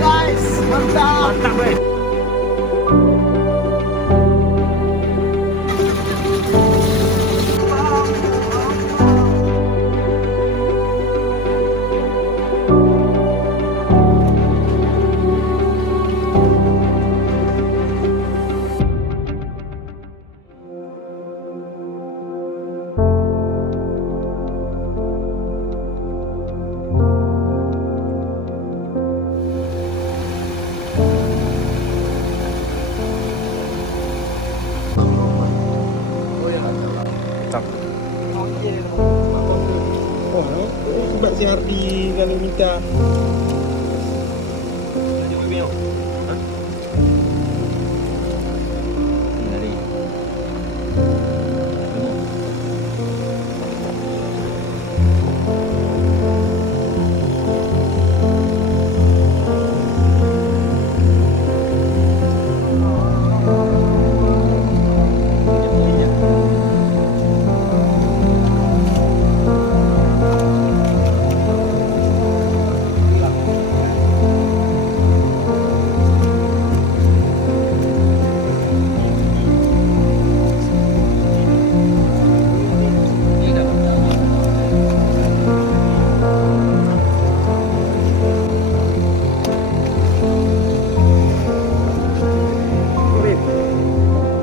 guys, mantap. Mantap, guys. Mantap. Sebab si Hardi kalau minta.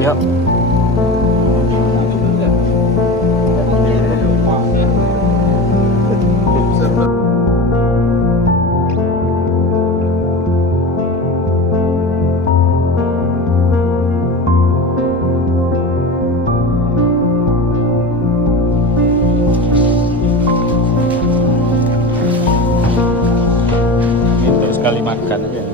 Yuk. Itu sekali makan aja.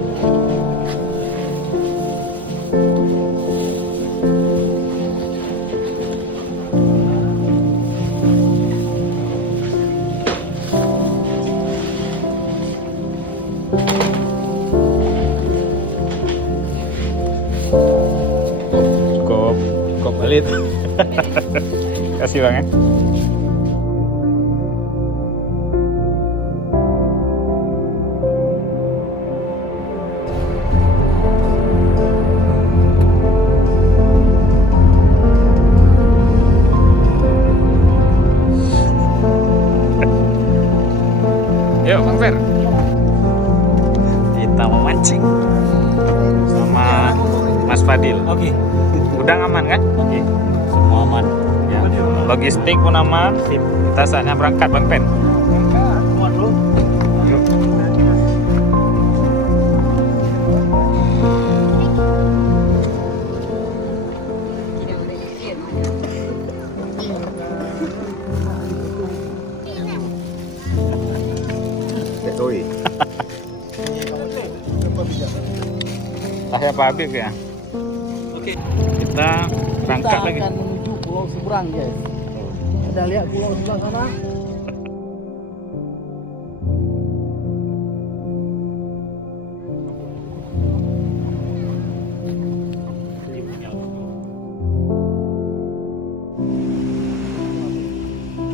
Cukup pelit. Kasih bang ya. Yuk Bang Fer, kita mau mancing sama Mas Fadil. Oke. Udang aman kan? Oke. Semua aman. Ya. Logistik pun aman. Kita saatnya berangkat Bang Pen. Muat lu. Yuk. Saya Pak Habib ya. Oke. Kita berangkat lagi. Kita akan menuju Pulau Seberang, guys. Ada lihat pulau sebelah sana?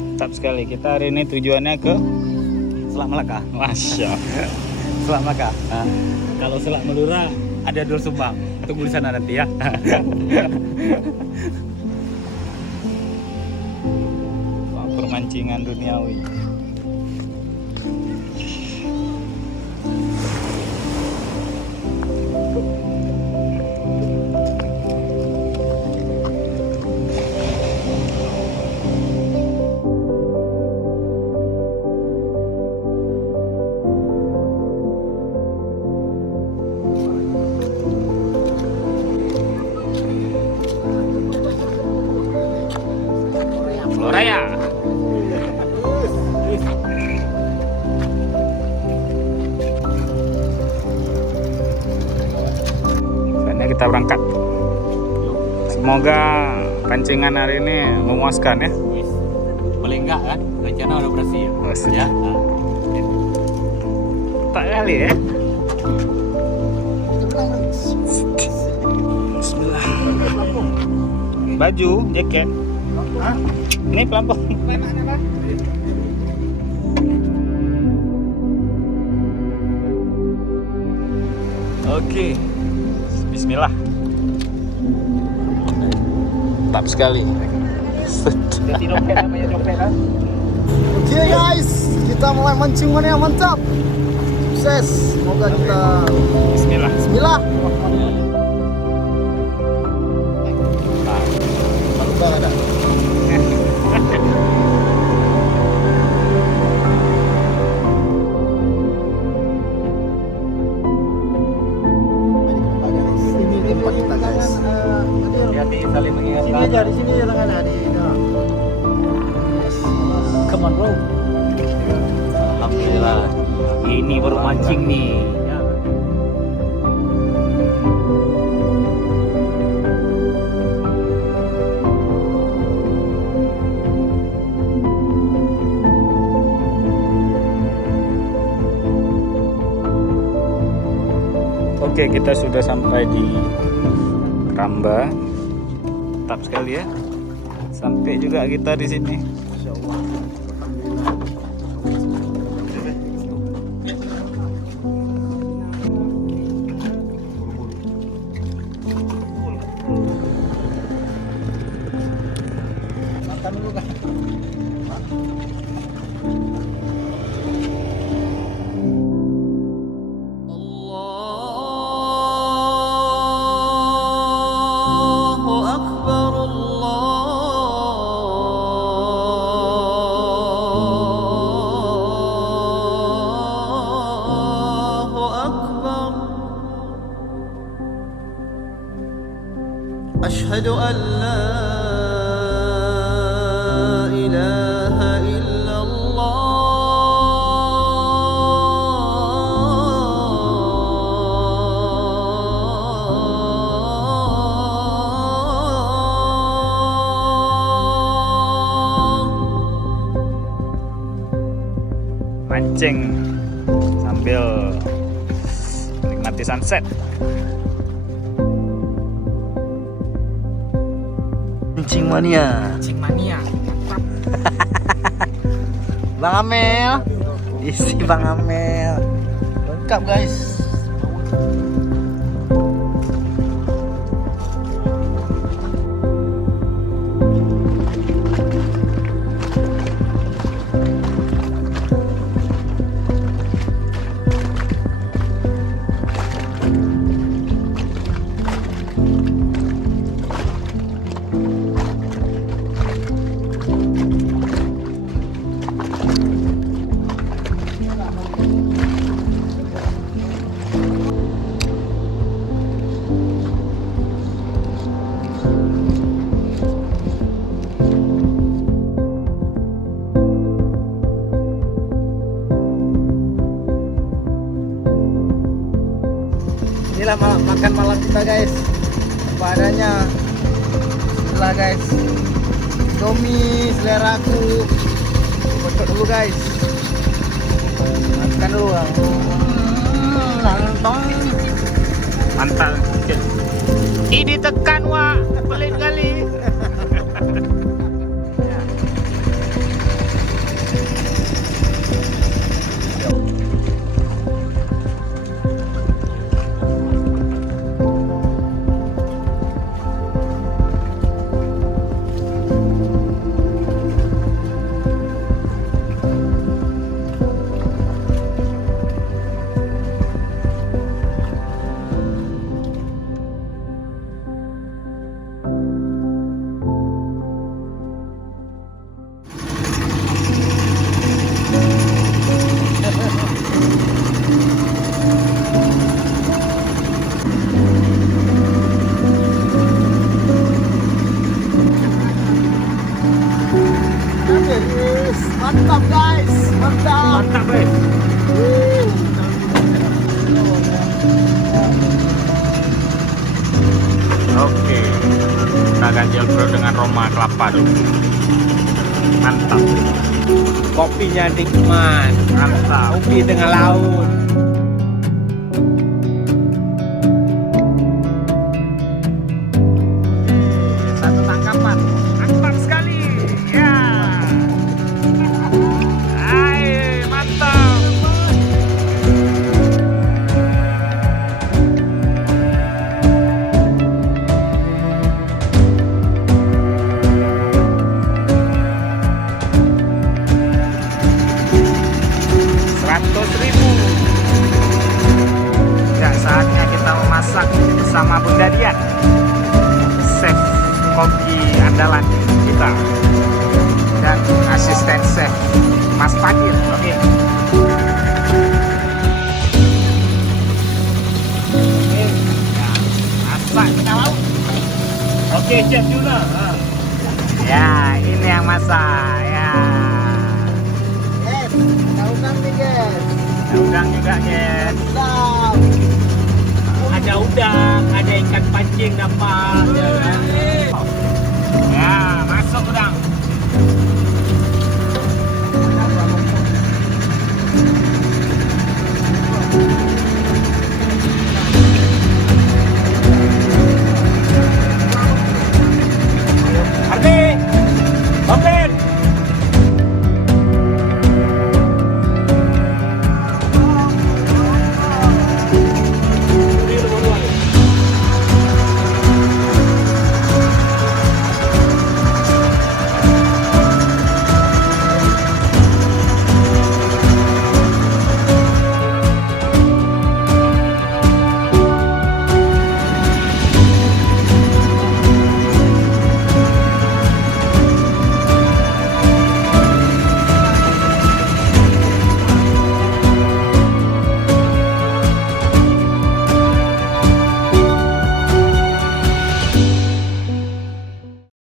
Mantap sekali. Kita hari ini tujuannya ke Selat Melaka. Masya. Selat Melaka. Nah, kalau Selat Madura ada Dol Subang. Tunggu di sana nanti ya. Permancingan duniawi. Floraya. Saatnya kita berangkat. Semoga pancingan hari ini memuaskan ya. Paling enggak kan, rencana udah berhasil. Berhasil. Ya. Tak kali ya. Bismillah. Baju, jaket. Hah? Ini pelampung. Oke, bismillah. Mantap sekali. Jadi dompet namanya dompet kan? Oke guys, kita mulai mancing yang mantap. Sukses, semoga kita Bismillah. Bismillah. Kalau enggak ada. Ini tempat kita guys. Hati-hati saling mengingatkan. Sini aja, di sini aja tangannya di. Come on bro. Alhamdulillah. Ini baru mancing nih. Oke, kita sudah sampai di Ramba. Mantap sekali ya. Sampai juga kita di sini. Makan dulu kan. أشهد أن لا إله إلا الله. Mancing sambil menikmati sunset. Mancing mania. Mancing mania. Bang Amel. Isi Bang Amel. Lengkap guys. Inilah makan malam kita guys. Apa adanya. Inilah guys. Domi selera aku. Kocok dulu guys. Makan dulu. Nonton. Mantap. Ini tekan wah, pelit kali. Mantap guys, mantap. Mantap guys. Oke, kita ganjil bro dengan Roma kelapa dulu. Mantap. Kopinya nikmat. Mantap. Kopi tengah laut. Satu tangkapan. Mantap sekali. Ya. Hai, mantap. bersama Bunda Dian, chef koki andalan kita, dan asisten chef Mas Fadil. Oke. Masak kita lauk. Oke, Chef Yuna. Ya, ini yang masak ya. Guys, kita udang nih guys. Ada udang juga, guys. Udang. Ada udang, ada ikan pancing dapat. Ya kan? Ya.